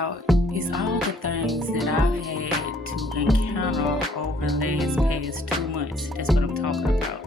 about is all the things that I've had to encounter over the past 2 months. That's what I'm talking about.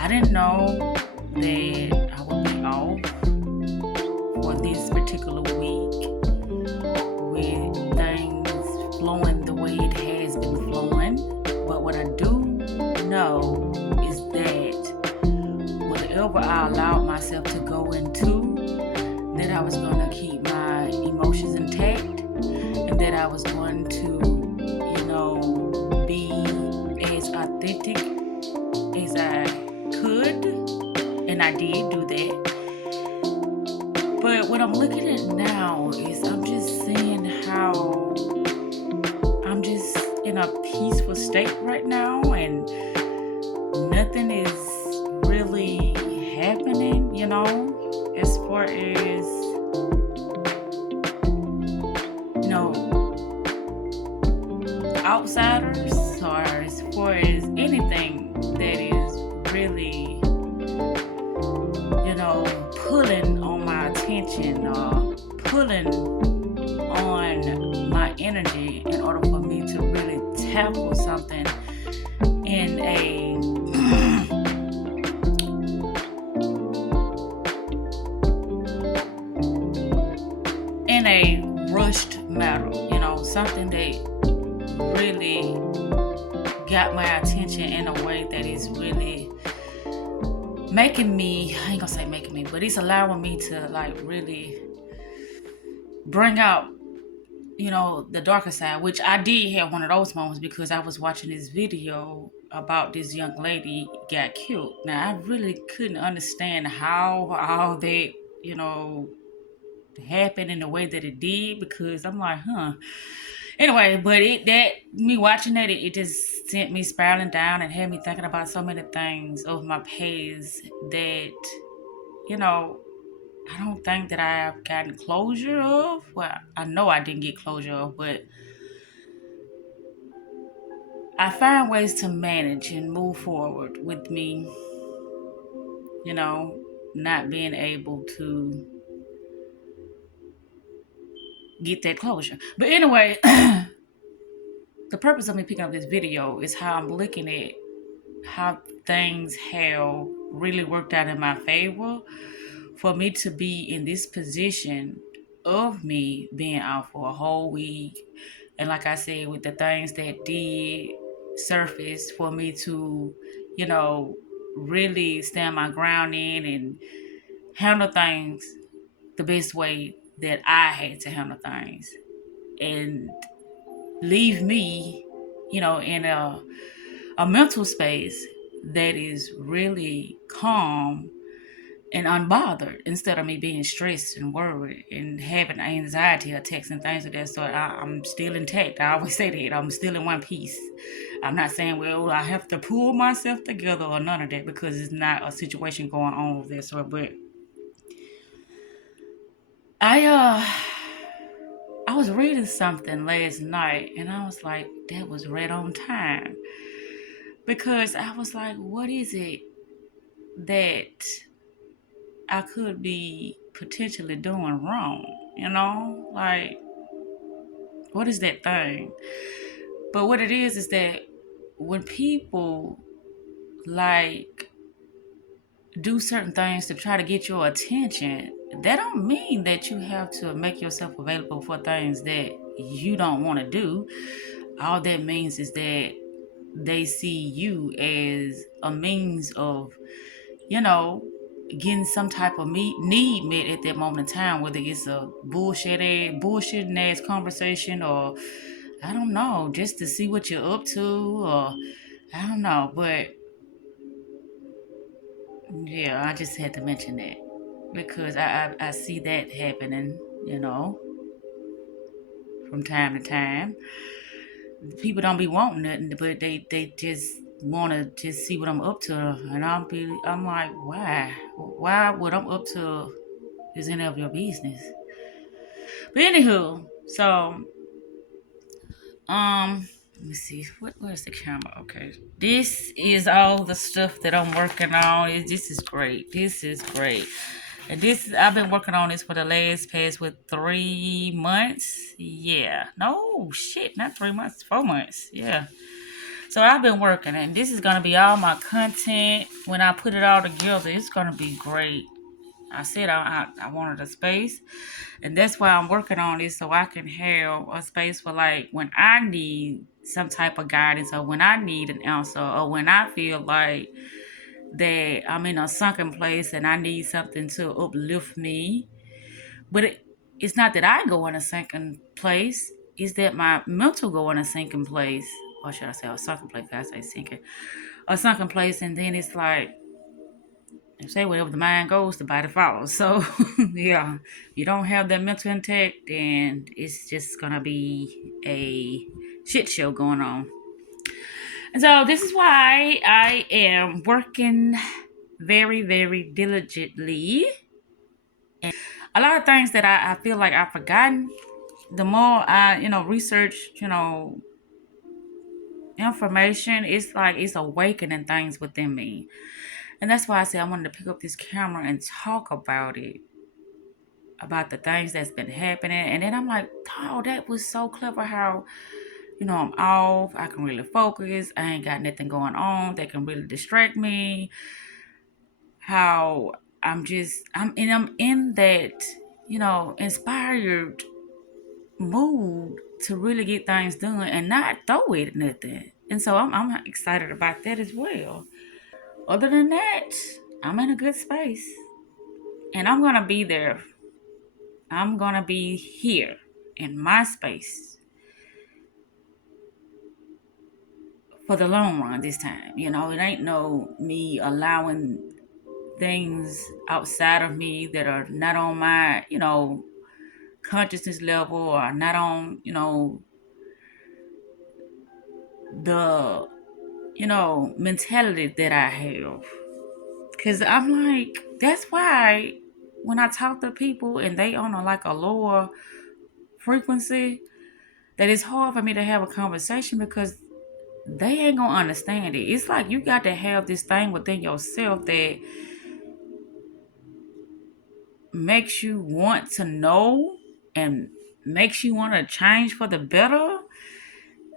I didn't know that I would be off for this particular week with things flowing the way it has been flowing. But what I do know is that whatever I allowed myself to go into, that I was going to keep my emotions intact, and that I was going to, be as authentic as I could, and I did do that. But what I'm looking at now is I'm just seeing how I'm just in a peaceful state right now, and nothing is really happening, as far as, outsiders, or as far as anything that is really, pulling on my attention or pulling on my energy in order for me to really tackle something in a rushed matter, something that really got my attention in a way that is really making me, I ain't gonna say making me, but it's allowing me to really bring out, the darker side, which I did have one of those moments because I was watching this video about this young lady got killed. Now, I really couldn't understand how all that, happened in the way that it did, because I'm like, Anyway, but me watching that, it just sent me spiraling down and had me thinking about so many things of my past that, I don't think that I've gotten closure of. Well, I know I didn't get closure of, but I find ways to manage and move forward with me, not being able to get that closure. But anyway, the purpose of me picking up this video is how I'm looking at how things have really worked out in my favor for me to be in this position of me being out for a whole week. And like I said, with the things that did surface for me to, really stand my ground in and handle things the best way that I had to handle things, and leave me, in a mental space that is really calm and unbothered, instead of me being stressed and worried and having anxiety attacks and things of that sort. I'm still intact. I always say that. I'm still in one piece. I'm not saying, well, I have to pull myself together or none of that, because it's not a situation going on of that sort. But I was reading something last night, and I was like, that was right on time. Because I was like, what is it that I could be potentially doing wrong? What is that thing? But what it is that when people do certain things to try to get your attention, that don't mean that you have to make yourself available for things that you don't want to do. All that means is that they see you as a means of, getting some type of need met at that moment in time, whether it's a bullshitting ass conversation, or I don't know, just to see what you're up to, or I don't know. But yeah, I just had to mention that because I see that happening, from time to time. People don't be wanting nothing, but they just want to just see what I'm up to, and I'm like, why what I'm up to is any of your business? But anywho, so let me see, where's the camera? Okay, this is all the stuff that I'm working on. This is great. And I've been working on this for the past 3 months. Yeah. No, shit, not 3 months, 4 months. Yeah. So I've been working, and this is going to be all my content. When I put it all together, it's going to be great. I said I wanted a space, and that's why I'm working on this, so I can have a space for like when I need some type of guidance, or when I need an answer, or when I feel like that I'm in a sunken place and I need something to uplift me. But it's not that I go in a sinking place, it's that my mental go in a sinking place. Or should I say a sunken place? I say sinking. A sunken place, and then it's like, they say wherever the mind goes, the body follows. So, yeah, you don't have that mental intact, then it's just gonna be a shit show going on. And so, this is why I am working very, very diligently. And a lot of things that I feel like I've forgotten, the more I, research, information, it's like it's awakening things within me. And that's why I said I wanted to pick up this camera and talk about it, about the things that's been happening. And then I'm like, oh, that was so clever how, I'm off. I can really focus. I ain't got nothing going on that can really distract me. How I'm in that, inspired mood to really get things done and not throw it at nothing. And so I'm excited about that as well. Other than that, I'm in a good space. And I'm going to be there. I'm going to be here in my space for the long run this time. It ain't no me allowing things outside of me that are not on my, consciousness level, or not on, the, mentality that I have. Because I'm like, that's why when I talk to people and they on like a lower frequency, that it's hard for me to have a conversation because they ain't gonna understand it. It's like you got to have this thing within yourself that makes you want to know and makes you want to change for the better,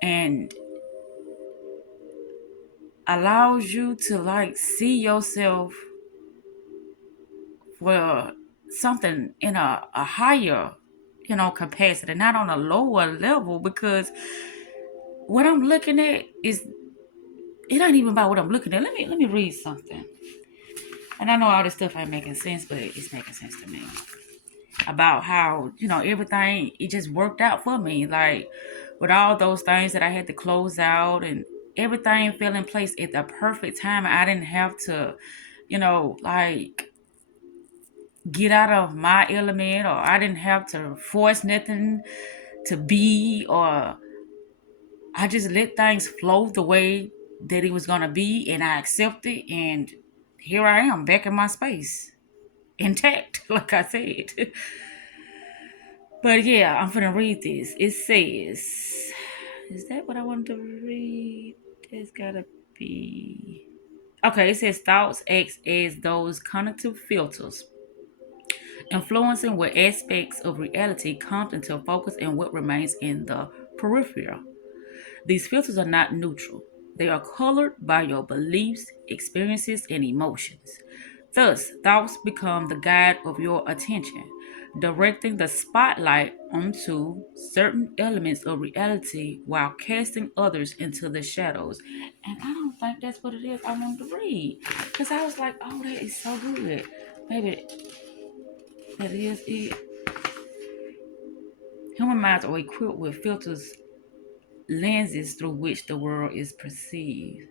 and allows you to like see yourself for something in a higher, capacity, not on a lower level. Because what I'm looking at is, it ain't even about what I'm looking at. Let me read something. And I know all this stuff ain't making sense, but it's making sense to me. About how, everything, it just worked out for me. Like, with all those things that I had to close out, and everything fell in place at the perfect time. I didn't have to, like, get out of my element, or I didn't have to force nothing to be, or I just let things flow the way that it was gonna be, and I accepted, and here I am back in my space, intact, like I said. But yeah, I'm gonna read this. It says, is that what I wanted to read? It's gotta be. Okay, it says thoughts act as those cognitive filters, influencing what aspects of reality comes into focus and what remains in the peripheral. These filters are not neutral. They are colored by your beliefs, experiences, and emotions. Thus, thoughts become the guide of your attention, directing the spotlight onto certain elements of reality while casting others into the shadows. And I don't think that's what it is I wanted to read. Because I was like, oh, that is so good. Maybe that is it. Human minds are equipped with filters, lenses through which the world is perceived.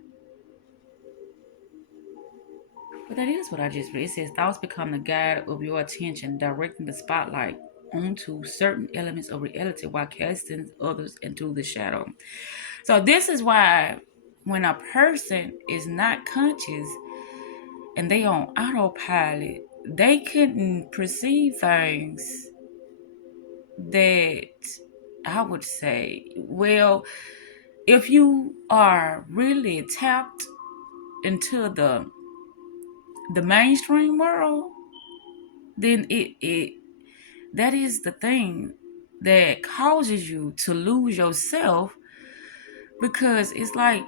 But that is what I just read. It says thoughts become the guide of your attention, directing the spotlight onto certain elements of reality while casting others into the shadow. So this is why when a person is not conscious and they on autopilot, they couldn't perceive things that I would say, well, if you are really tapped into the mainstream world, then it that is the thing that causes you to lose yourself, because it's like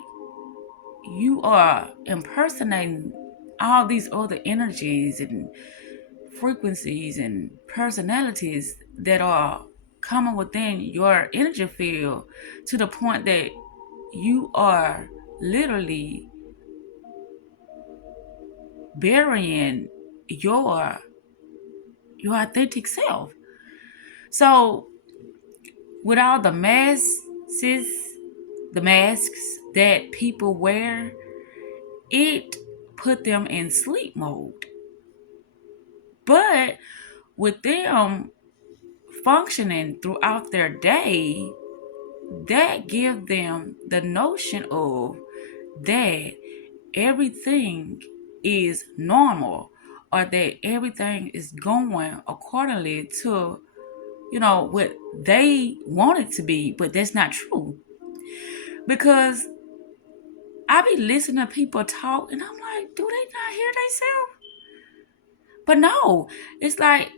you are impersonating all these other energies and frequencies and personalities that are coming within your energy field, to the point that you are literally burying your authentic self. So with all the masks that people wear, it put them in sleep mode. But with them functioning throughout their day, that gives them the notion of that everything is normal, or that everything is going accordingly to, what they want it to be. But that's not true, because I be listening to people talk and I'm like, do they not hear themselves? But no, it's like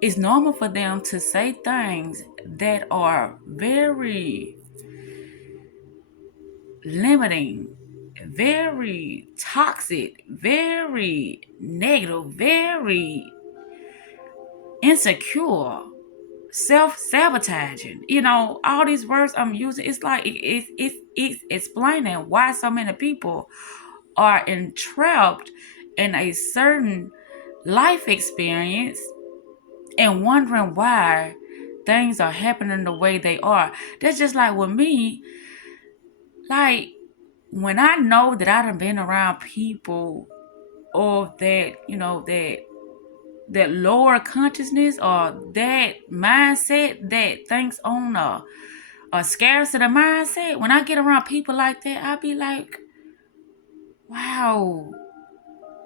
it's normal for them to say things that are very limiting, very toxic, very negative, very insecure, self-sabotaging. All these words I'm using, it's like it's explaining why so many people are entrapped in a certain life experience and wondering why things are happening the way they are. That's just like with me. Like, when I know that I done been around people of that, that lower consciousness, or that mindset that thinks on a scarcity mindset, when I get around people like that, I be like, wow,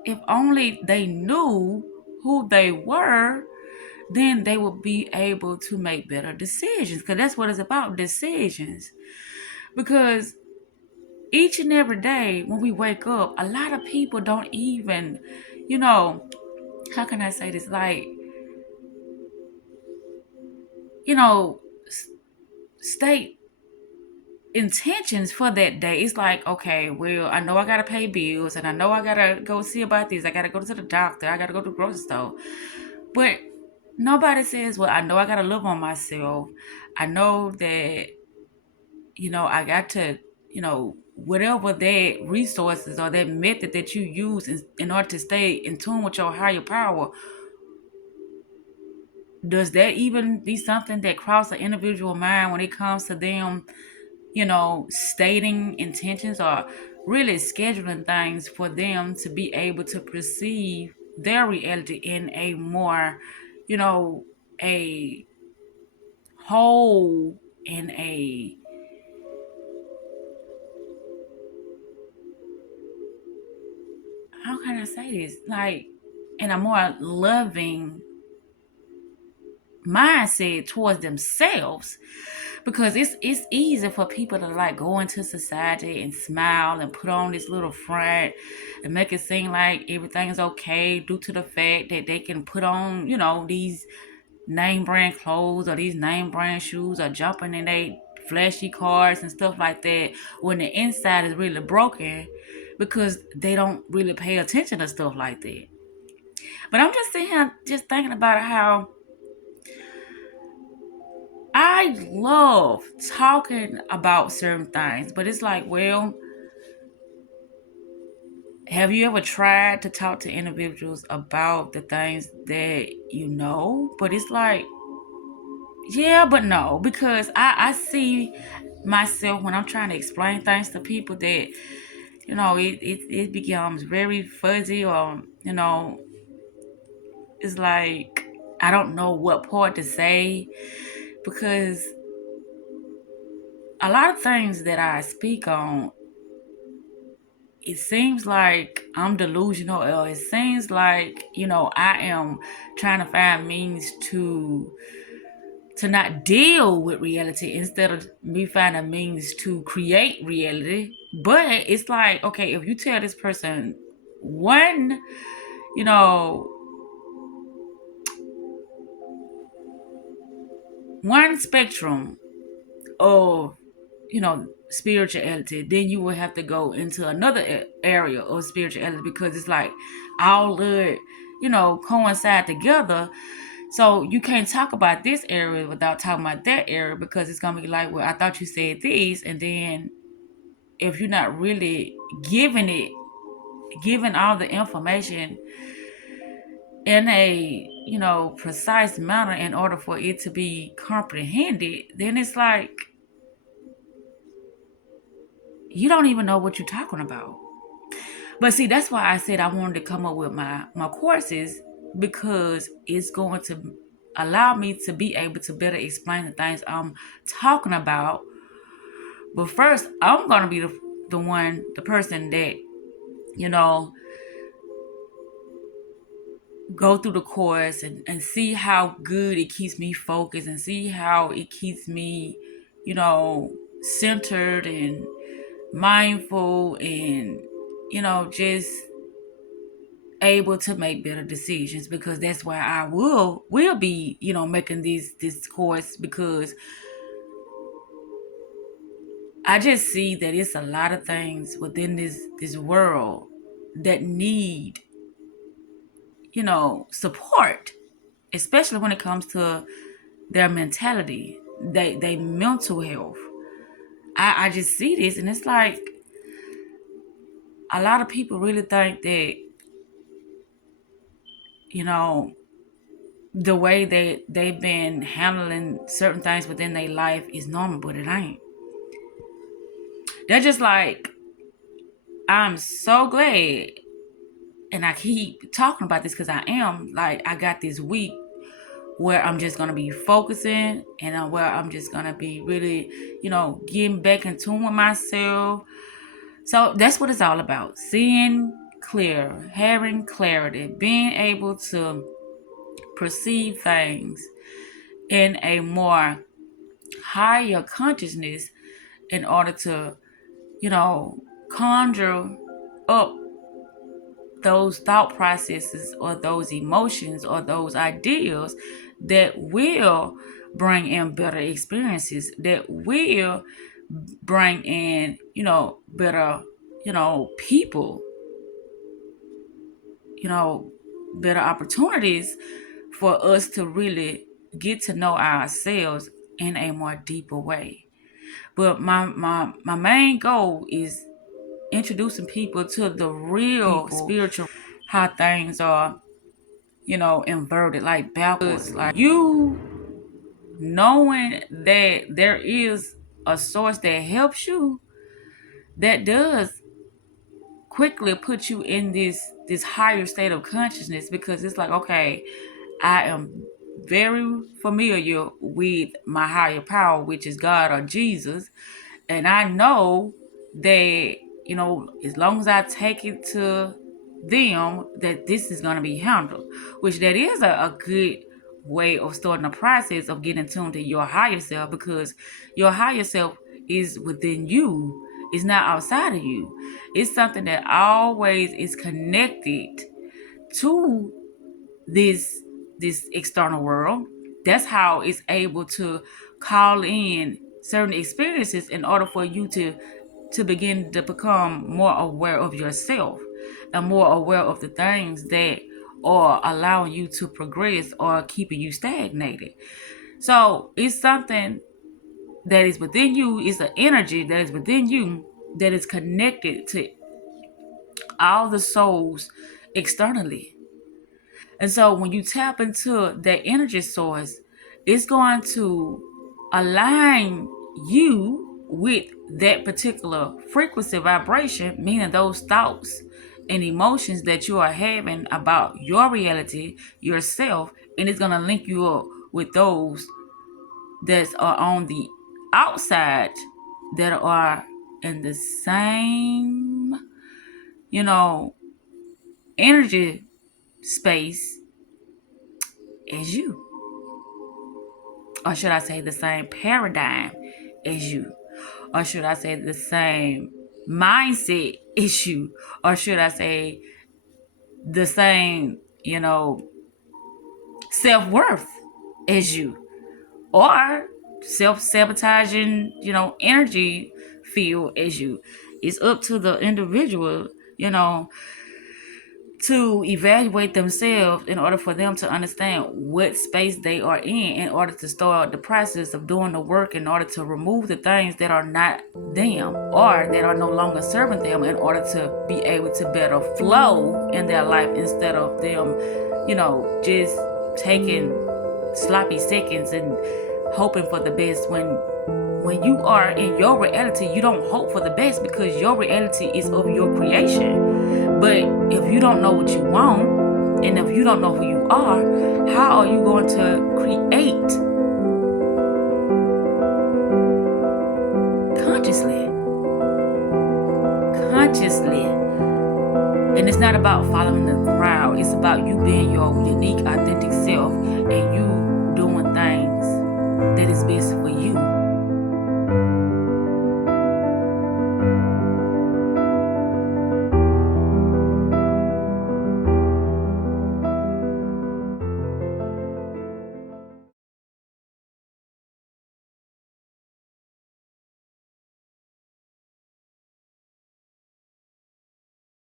if only they knew who they were, then they would be able to make better decisions. Because that's what it's about, decisions. Because each and every day when we wake up, a lot of people don't even, how can I say this? Like, state intentions for that day. It's like, okay, well, I know I gotta pay bills, and I know I gotta go see about this. I gotta go to the doctor. I gotta go to the grocery store. But nobody says, well, I know I gotta love on myself. I know that, I got to, whatever that resources or that method that you use in order to stay in tune with your higher power, does that even be something that crosses an individual mind when it comes to them, stating intentions, or really scheduling things for them to be able to perceive their reality in a more, a whole, in a, how can I say this? Like, in a more loving mindset towards themselves. Because it's easy for people to like go into society and smile and put on this little front and make it seem like everything's okay, due to the fact that they can put on, these name brand clothes or these name brand shoes, or jumping in they flashy cars and stuff like that, when the inside is really broken, because they don't really pay attention to stuff like that. But I'm just sitting here just thinking about how I love talking about certain things, but it's like, well, have you ever tried to talk to individuals about the things that you know? But it's like, yeah, but no, because I see myself when I'm trying to explain things to people that, it becomes very fuzzy, or, it's like I don't know what part to say, because a lot of things that I speak on, it seems like I'm delusional, or it seems like, I am trying to find means to not deal with reality, instead of me finding means to create reality. But it's like, okay, if you tell this person one, you know, one spectrum of, spirituality, then you will have to go into another area of spirituality, because it's like all the, coincide together. So you can't talk about this area without talking about that area, because it's gonna be like, well, I thought you said this, and then if you're not really giving all the information in a, precise manner in order for it to be comprehended, then it's like you don't even know what you're talking about. But see, that's why I said I wanted to come up with my courses, because it's going to allow me to be able to better explain the things I'm talking about. But first, I'm going to be the person that, go through the course and see how good it keeps me focused, and see how it keeps me, centered and mindful, and, just able to make better decisions. Because that's why I will be, making this course, because I just see that it's a lot of things within this world that need, support, especially when it comes to their mentality, they mental health. I just see this, and it's like a lot of people really think that, the way they've been handling certain things within their life is normal, but it ain't. They're just like, I'm so glad, and I keep talking about this because I am like, I got this week where I'm just gonna be focusing, and where I'm just gonna be really, getting back in tune with myself. So that's what it's all about: seeing clear, having clarity, being able to perceive things in a more higher consciousness, in order to, conjure up those thought processes, or those emotions, or those ideas that will bring in better experiences, that will bring in, better, people, better opportunities for us to really get to know ourselves in a more deeper way. But my main goal is introducing people to the real spiritual, how things are, inverted, like backwards. Like, you knowing that there is a source that helps you, that does quickly put you in this higher state of consciousness, because it's like, okay, I am very familiar with my higher power, which is God or Jesus. And I know that, as long as I take it to them, that this is going to be handled, which that is a good way of starting the process of getting tuned to your higher self, because your higher self is within you. It's not outside of you. It's something that always is connected to this external world. That's how it's able to call in certain experiences in order for you to begin to become more aware of yourself, and more aware of the things that are allowing you to progress or keeping you stagnated. So it's something that is within you. It's an energy that is within you, that is connected to all the souls externally. And so when you tap into that energy source, it's going to align you with that particular frequency vibration, meaning those thoughts and emotions that you are having about your reality, yourself, and it's going to link you up with those that are on the outside, that are in the same, energy space as you. Or should I say the same paradigm as you? Or should I say the same mindset issue? Or should I say the same, self-worth as you? or self-sabotaging, energy field as you. It's up to the individual, to evaluate themselves in order for them to understand what space they are in order to start the process of doing the work, in order to remove the things that are not them or that are no longer serving them, in order to be able to better flow in their life, instead of them, just taking sloppy seconds and hoping for the best. When you are in your reality, you don't hope for the best, because your reality is of your creation. But if you don't know what you want, and if you don't know who you are, how are you going to create consciously? And it's not about following the crowd. It's about you being your unique, authentic self, and you